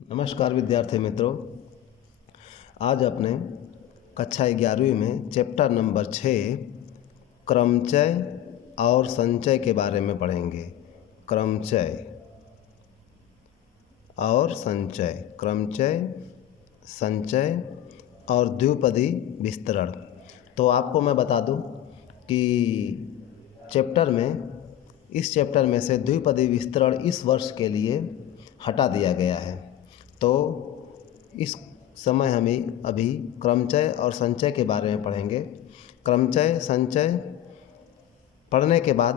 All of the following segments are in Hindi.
नमस्कार विद्यार्थी मित्रों, आज अपने कक्षा 11वीं में चैप्टर नंबर 6 क्रमचय और संचय के बारे में पढ़ेंगे। क्रमचय और संचय, क्रमचय, संचय और द्विपदी विस्तरण। तो आपको मैं बता दूं कि इस चैप्टर में से द्विपदी विस्तरण इस वर्ष के लिए हटा दिया गया है। तो इस समय हमें अभी क्रमचय और संचय के बारे में पढ़ेंगे। क्रमचय संचय पढ़ने के बाद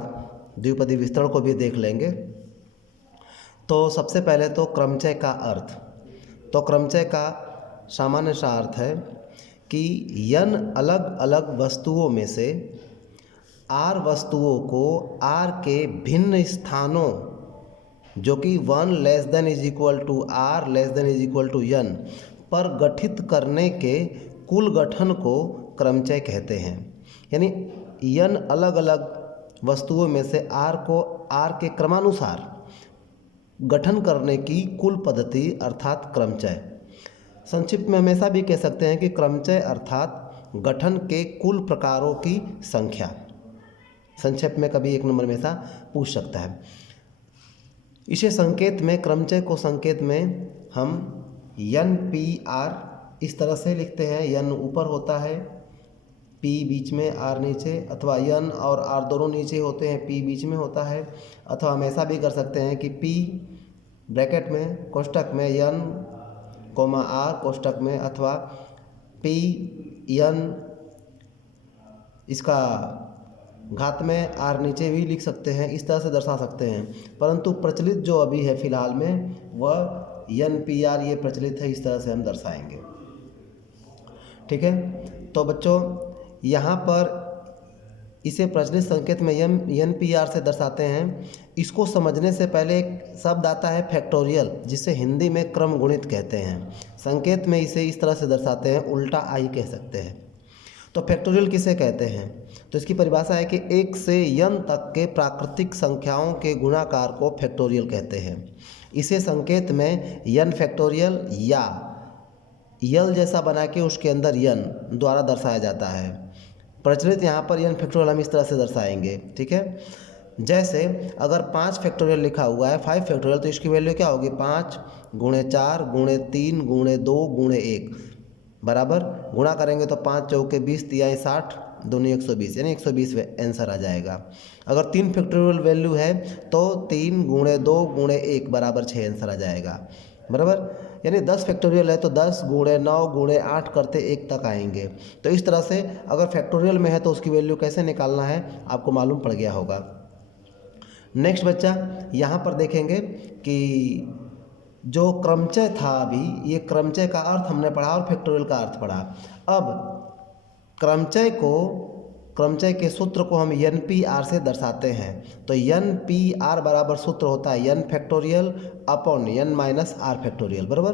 द्विपदी विस्तरण को भी देख लेंगे। तो सबसे पहले तो क्रमचय का अर्थ। तो क्रमचय का सामान्य सा अर्थ है कि n अलग अलग वस्तुओं में से r वस्तुओं को r के भिन्न स्थानों जो कि 1 less than is equal to r less than is equal to n पर गठित करने के कुल गठन को क्रमचय कहते हैं। यानी n अलग अलग वस्तुओं में से r को r के क्रमानुसार गठन करने की कुल पद्धति अर्थात क्रमचय। संक्षिप्त में हमेशा भी कह सकते हैं कि क्रमचय अर्थात गठन के कुल प्रकारों की संख्या। संक्षेप में कभी एक नंबर में ऐसा पूछ सकता है। इसे संकेत में, क्रमचय को संकेत में हम NPR इस तरह से लिखते हैं। n ऊपर होता है, P बीच में, R नीचे, अथवा n और R दोनों नीचे होते हैं, P बीच में होता है। अथवा हम ऐसा भी कर सकते हैं कि P ब्रैकेट में कोष्ठक में n, R कोष्ठक में, अथवा P n इसका घात में r नीचे भी लिख सकते हैं। इस तरह से दर्शा सकते हैं, परंतु प्रचलित जो अभी है फिलहाल में वह NPR ये प्रचलित है। इस तरह से हम दर्शाएंगे। ठीक है। तो बच्चों यहाँ पर इसे प्रचलित संकेत में NPR से दर्शाते हैं। इसको समझने से पहले एक शब्द आता है फैक्टोरियल, जिसे हिंदी में क्रम गुणित कहते हैं। संकेत में इसे इस तरह से दर्शाते हैं, उल्टा आई कह सकते हैं। तो फैक्टोरियल किसे कहते हैं? तो इसकी परिभाषा है कि 1 से n तक के प्राकृतिक संख्याओं के गुणाकार को फैक्टोरियल कहते हैं। इसे संकेत में n फैक्टोरियल या यल जैसा बना के उसके अंदर n द्वारा दर्शाया जाता है। प्रचलित यहाँ पर n फैक्टोरियल हम इस तरह से दर्शाएंगे। ठीक है। जैसे अगर 5 फैक्टोरियल लिखा हुआ है, 5 फैक्टोरियल, तो इसकी वैल्यू क्या होगी? 5 × 4 × 3 × 2 × 1 बराबर, गुणा करेंगे तो 5 चौके 20, 3 60, दोनों 120, यानी 120 आंसर आ जाएगा। अगर 3 फैक्टोरियल वैल्यू है तो 3 × 2 × 1 बराबर 6 आंसर आ जाएगा। बराबर, यानी 10 फैक्टोरियल है तो 10 × 9 × 8 करते 1 तक आएंगे। तो इस तरह से अगर फैक्टोरियल में है तो उसकी वैल्यू कैसे निकालना है आपको मालूम पड़ गया होगा। नेक्स्ट बच्चा, यहाँ पर देखेंगे कि जो क्रमचय था, अभी ये क्रमचय का अर्थ हमने पढ़ा और फैक्टोरियल का अर्थ पढ़ा। अब क्रमचय के सूत्र को हम NPR से दर्शाते हैं। तो NPR बराबर सूत्र होता है n factorial upon n minus r factorial. बराबर,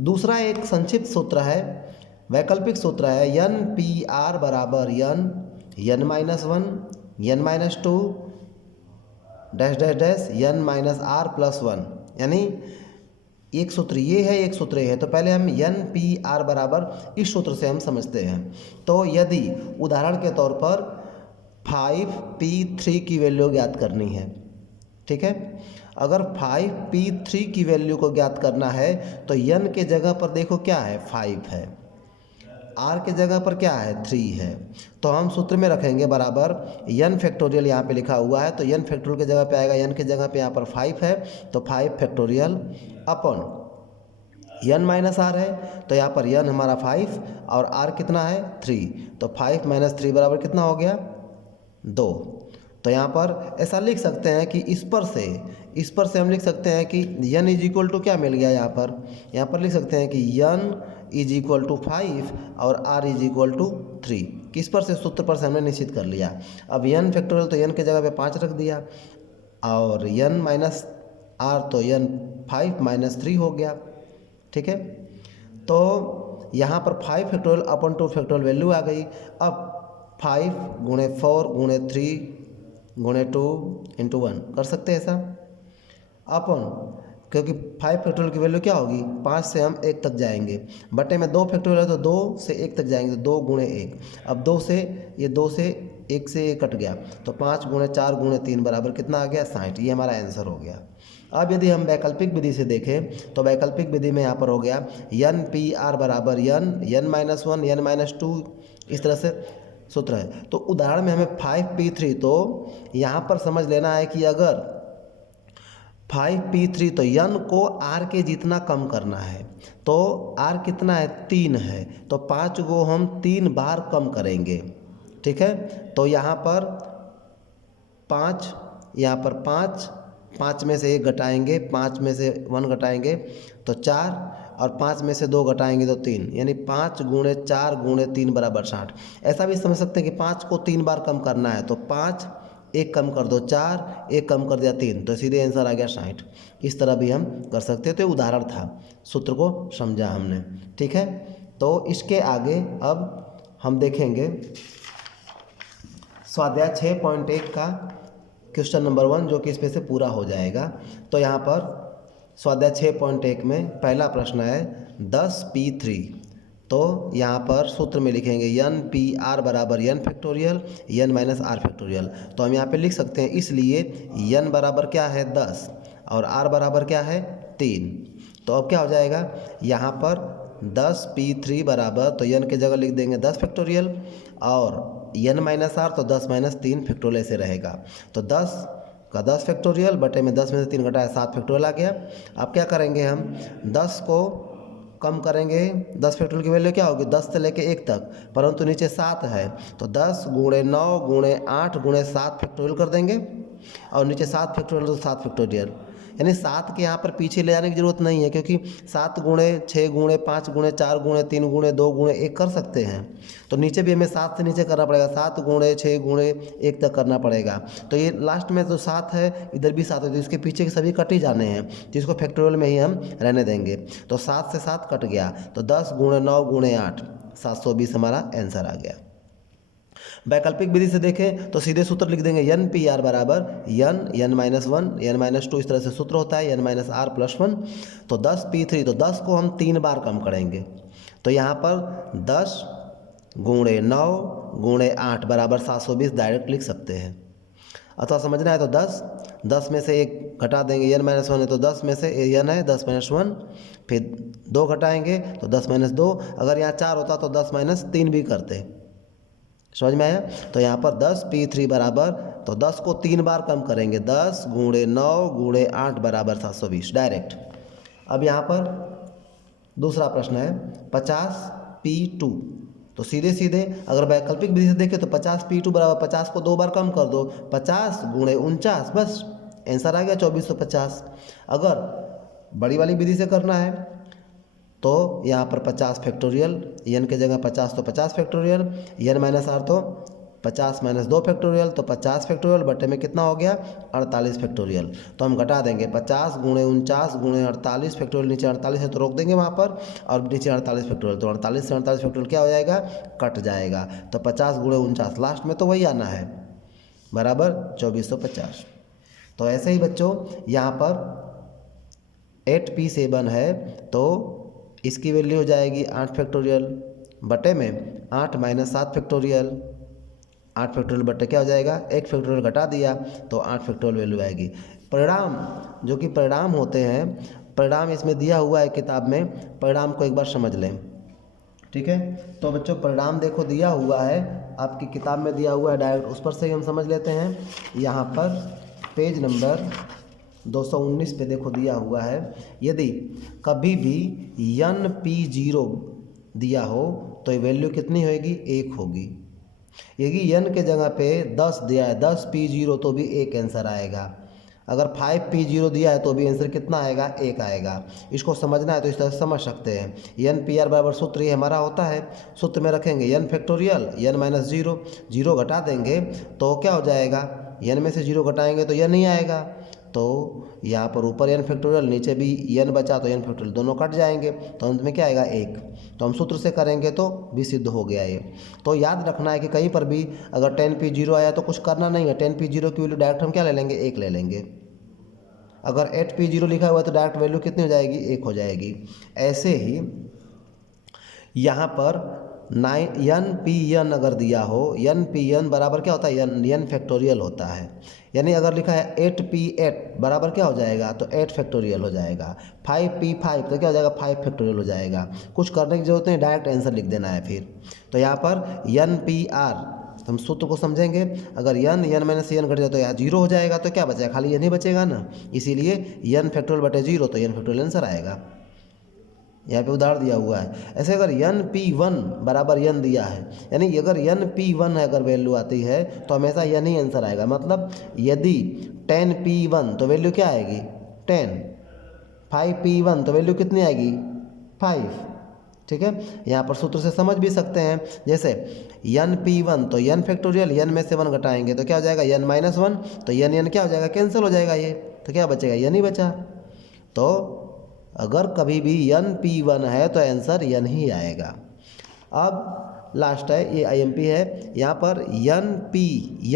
दूसरा एक संक्षिप्त सूत्र है, वैकल्पिक सूत्र है NPR बराबर n minus 1 n minus 2 dash dash dash n minus r plus 1। यानी एक सूत्र ये है, एक सूत्र ये है। तो पहले हम NPR बराबर इस सूत्र से हम समझते हैं। तो यदि उदाहरण के तौर पर 5p3 की वैल्यू ज्ञात करनी है, ठीक है, अगर 5p3 की वैल्यू को ज्ञात करना है तो n के जगह पर देखो क्या है, 5 है, r के जगह पर क्या है, 3 है। तो हम सूत्र में रखेंगे बराबर n फैक्टोरियल, यहाँ पे लिखा हुआ है तो n फैक्टोरियल के जगह पे आएगा, n के जगह पे यहाँ पर 5 है तो 5 factorial upon n minus r है तो यहाँ पर n हमारा 5 और r कितना है, 3। तो 5 - 3 बराबर कितना हो गया, 2। तो यहाँ पर ऐसा लिख सकते हैं कि इस पर से हम लिख सकते हैं कि n इज इक्वल टू क्या मिल गया, यहाँ पर लिख सकते हैं कि n इज इक्वल टू 5 और r इज इक्वल टू 3। किस पर से, सूत्र पर से हमने निश्चित कर लिया। अब n फैक्टोरियल तो n के जगह पे 5 रख दिया और n माइनस r तो n 5 - 3 हो गया। ठीक है। तो यहाँ पर 5 फैक्टोरियल अपॉन 2 फैक्टोरियल वैल्यू आ गई। अब 5 × 4 × 3 × 2 × 1 कर सकते हैं ऐसा, अपॉन क्योंकि 5 फैक्टोरियल की वैल्यू क्या होगी, 5 से हम 1 तक जाएंगे, बटे में 2 फैक्टोरियल है तो 2 से 1 तक जाएंगे, तो 2 गुणे 1। अब 2 से 1 से 1 कट गया, तो 5 गुणे 4 गुणे 3 बराबर कितना आ गया, 60। ये हमारा आंसर हो गया। अब यदि हम वैकल्पिक विधि से देखें तो वैकल्पिक विधि में यहाँ पर हो गया एन पी आर बराबर n-1 n-2, इस तरह से सूत्र है। तो उदाहरण में हमें 5p3, तो यहाँ पर समझ लेना है कि अगर 5p3 तो n को r के जितना कम करना है, तो r कितना है, 3 है, तो 5 को हम 3 बार कम करेंगे। ठीक है, तो यहाँ पर 5, यहाँ पर 5 में से 1 घटाएंगे, 5 में से 1 घटाएंगे तो 4, और 5 में से 2 घटाएंगे तो 3, यानी 5 गुणे 4 गुणे 3 बराबर 60। ऐसा भी समझ सकते हैं कि 5 को 3 बार कम करना है, तो 5 1 कम कर दो 4, 1 कम कर दिया 3, तो सीधे आंसर आ गया 60। इस तरह भी हम कर सकते हैं। तो उदाहरण था, सूत्र को समझा हमने। ठीक है, तो इसके आगे अब हम देखेंगे स्वाध्याय 6.1 का क्वेश्चन नंबर 1, जो कि इस पे से पूरा हो जाएगा। तो यहाँ पर स्वाध्याय 6.1 में पहला प्रश्न है 10p3, तो यहाँ पर सूत्र में लिखेंगे एन पी आर बराबर n factorial n minus r factorial. तो हम यहाँ पे लिख सकते हैं, इसलिए n बराबर क्या है 10 और r बराबर क्या है 3। तो अब क्या हो जाएगा, यहाँ पर 10p3 बराबर, तो n की जगह लिख देंगे 10 फैक्टोरियल, और n माइनस आर तो 10 माइनस 3 फैक्टोरियल से रहेगा। तो 10 का 10 फैक्टोरियल बटे में 10 में से 3 घटाया 7 फैक्टोरियल आ गया। अब क्या करेंगे, हम 10 को कम करेंगे, 10 फैक्टोरियल की वैल्यू क्या होगी 10 से लेके 1 तक, परंतु नीचे 7 है, तो 10 गुणे 9 गुणे 8 गुणे 7 फैक्टोरियल कर देंगे, और नीचे 7 फैक्टोरियल तो 7 फैक्टोरियल, यानी 7 के यहाँ पर पीछे ले जाने की जरूरत नहीं है, क्योंकि 7 गुणे 6 गुणे 5 गुणे 4 गुणे 3 गुणे 2 गुणे 1 कर सकते हैं। तो नीचे भी हमें 7 से नीचे करना पड़ेगा, 7 गुणे 6 गुणे 1 तक करना पड़ेगा। तो ये लास्ट में तो 7 है, इधर भी 7 है, तो इसके पीछे के सभी कट ही जाने हैं, तो इसको फैक्टोरियल में ही हम रहने देंगे। तो 7 से 7 कट गया, तो 10 गुणे 9 गुणे 8 720 हमारा आंसर आ गया। वैकल्पिक विधि से देखें तो सीधे सूत्र लिख देंगे एन पी आर बराबर n-1 n-2, इस तरह से सूत्र होता है n-r+1। तो 10p3, तो 10 को हम 3 बार कम करेंगे, तो यहाँ पर 10 गुणे 9 गुणे 8 बराबर 720 डायरेक्ट लिख सकते हैं। अथवा समझना है तो 10 में से 1 घटा देंगे, n-1 है तो 10 में से n है 10 - 1, फिर 2 घटाएंगे तो 10 - 2, अगर यहाँ 4 होता तो 10 - 3 भी करते। समझ में आया। तो यहाँ पर 10p3 बराबर, तो 10 को 3 बार कम करेंगे, 10 गुणे 9 गुणे 8 बराबर 720 डायरेक्ट। अब यहाँ पर दूसरा प्रश्न है 50p2, तो सीधे सीधे अगर वैकल्पिक विधि से देखें तो 50p2 बराबर 50 को 2 बार कम कर दो, 50 गुणे 49, बस आंसर आ गया 2450। अगर बड़ी वाली विधि से करना है तो यहाँ पर 50 फैक्टोरियल, n के जगह 50 तो 50 फैक्टोरियल, n माइनस आर तो 50 - 2 फैक्टोरियल, तो 50 फैक्टोरियल बटे में कितना हो गया 48 फैक्टोरियल। तो हम घटा देंगे 50 गुणे 49 गुणे 48 फैक्टोरियल, नीचे 48 है तो रोक देंगे वहाँ पर, और नीचे 48 फैक्टोरियल, तो 48 से 48 फैक्टोरियल क्या हो जाएगा, कट जाएगा। तो 50 गुणे 49 लास्ट में तो वही आना है, बराबर 2450। तो ऐसे ही बच्चों यहाँ पर 8p7 है, तो इसकी वैल्यू हो जाएगी 8 फैक्टोरियल बटे में 8 - 7 फैक्टोरियल, 8 फैक्टोरियल बटे क्या हो जाएगा 1 फैक्टोरियल घटा दिया तो 8 फैक्टोरियल वैल्यू आएगी। परिणाम, जो कि परिणाम होते हैं, परिणाम इसमें दिया हुआ है किताब में, परिणाम को एक बार समझ लें। ठीक है, तो बच्चों परिणाम देखो दिया हुआ है, आपकी किताब में दिया हुआ है, डायरेक्ट उस पर से ही हम समझ लेते हैं। यहाँ पर पेज नंबर 219 पे देखो दिया हुआ है, यदि कभी भी n-p0 दिया हो तो ये वैल्यू कितनी होगी 1 होगी। यदि n के जगह पे 10 दिया है, 10p0, तो भी 1 आंसर आएगा। अगर 5p0 दिया है तो भी आंसर कितना आएगा 1 आएगा। इसको समझना है तो इस तरह से समझ सकते हैं। n-p-r बराबर सूत्र ये हमारा होता है, सूत्र में रखेंगे n फैक्टोरियल n-0, 0 घटा देंगे तो क्या हो जाएगा, n में से 0 घटाएंगे तो n नहीं आएगा, तो यहाँ पर ऊपर n फैक्टोरियल, नीचे भी n बचा तो n फैक्टोरियल, दोनों कट जाएंगे, तो अंत में क्या आएगा 1। तो हम सूत्र से करेंगे तो भी सिद्ध हो गया ये। तो याद रखना है कि कहीं पर भी अगर 10p0 आया तो कुछ करना नहीं है, 10p0 की वैल्यू डायरेक्ट हम क्या ले लेंगे 1 ले लेंगे। अगर 8p0 लिखा हुआ है तो डायरेक्ट वैल्यू कितनी हो जाएगी, 1 हो जाएगी। ऐसे ही यहाँ पर n अगर दिया हो, n बराबर क्या होता है, n फैक्टोरियल होता है। यानी अगर लिखा है 8p8 बराबर क्या हो जाएगा, तो 8 फैक्टोरियल हो जाएगा। 5p5 तो क्या हो जाएगा, 5 फैक्टोरियल हो जाएगा। कुछ करने की जरूरत नहीं, डायरेक्ट आंसर लिख देना है फिर। तो यहाँ पर npr, हम सूत्र को समझेंगे। अगर n माइनस n घट जाए तो यहाँ 0 हो जाएगा, तो क्या बचेगा, खाली n ही बचेगा ना। इसीलिए n फैक्टोरियल बटे 0, तो n फैक्टोरियल आंसर आएगा। यहाँ पे उदाहरण दिया हुआ है। ऐसे अगर np1 बराबर n दिया है, यानी अगर np1 अगर वैल्यू आती है तो हमेशा n ही आंसर आएगा। मतलब यदि 10p1 तो वैल्यू क्या आएगी, 10। 5p1 तो वैल्यू कितनी आएगी, 5। ठीक है, यहाँ पर सूत्र से समझ भी सकते हैं। जैसे np1 तो n फैक्टोरियल, n में से 1 घटाएंगे तो क्या हो जाएगा, n माइनस 1, तो n क्या हो जाएगा, कैंसिल हो जाएगा ये, तो क्या बचेगा, n ही बचा। तो अगर कभी भी np1 है तो आंसर n ही आएगा। अब लास्ट है, ये IMP है। यहाँ पर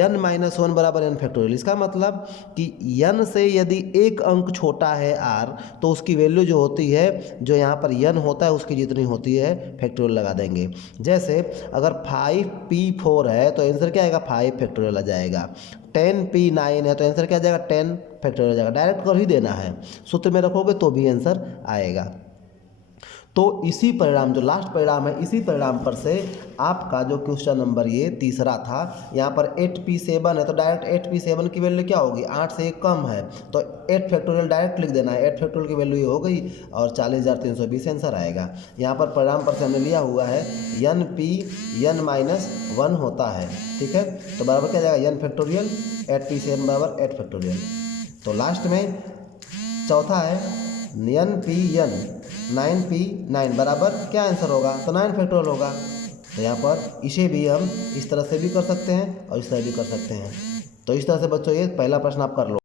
n माइनस 1 बराबर n फैक्टोरियल, इसका मतलब कि n से यदि एक अंक छोटा है r, तो उसकी वैल्यू जो होती है, जो यहाँ पर n होता है उसकी जितनी होती है फैक्टोरियल लगा देंगे। जैसे अगर 5p4 है तो आंसर क्या आएगा, 5 फैक्टोरियल आ जाएगा। 10p9 है तो आंसर क्या आ जाएगा, 10 फैक्टोरियल आ जाएगा। डायरेक्ट कर ही देना है, सूत्र में रखोगे तो भी आंसर आएगा। तो इसी परिणाम, जो लास्ट परिणाम है, इसी परिणाम पर से आपका जो क्वेश्चन नंबर ये तीसरा था, यहाँ पर 8p7 है तो डायरेक्ट 8p7 की वैल्यू क्या होगी, 8 से 1 कम है, तो 8 फैक्टोरियल डायरेक्ट लिख देना है। 8 फैक्टोरियल की वैल्यू ये हो गई और 40,320 आंसर आएगा। यहाँ पर परिणाम पर से हमने लिया हुआ है n माइनस 1 होता है। ठीक है, तो बराबर क्या जाएगा, n फैक्टोरियल, 8p7 बराबर 8 फैक्टोरियल। तो लास्ट में चौथा है n 9p9 बराबर क्या आंसर होगा, तो 9 फैक्टोरियल होगा। तो यहाँ पर इसे भी हम इस तरह से भी कर सकते हैं और इस तरह भी कर सकते हैं। तो इस तरह से बच्चों ये पहला प्रश्न आप कर लो।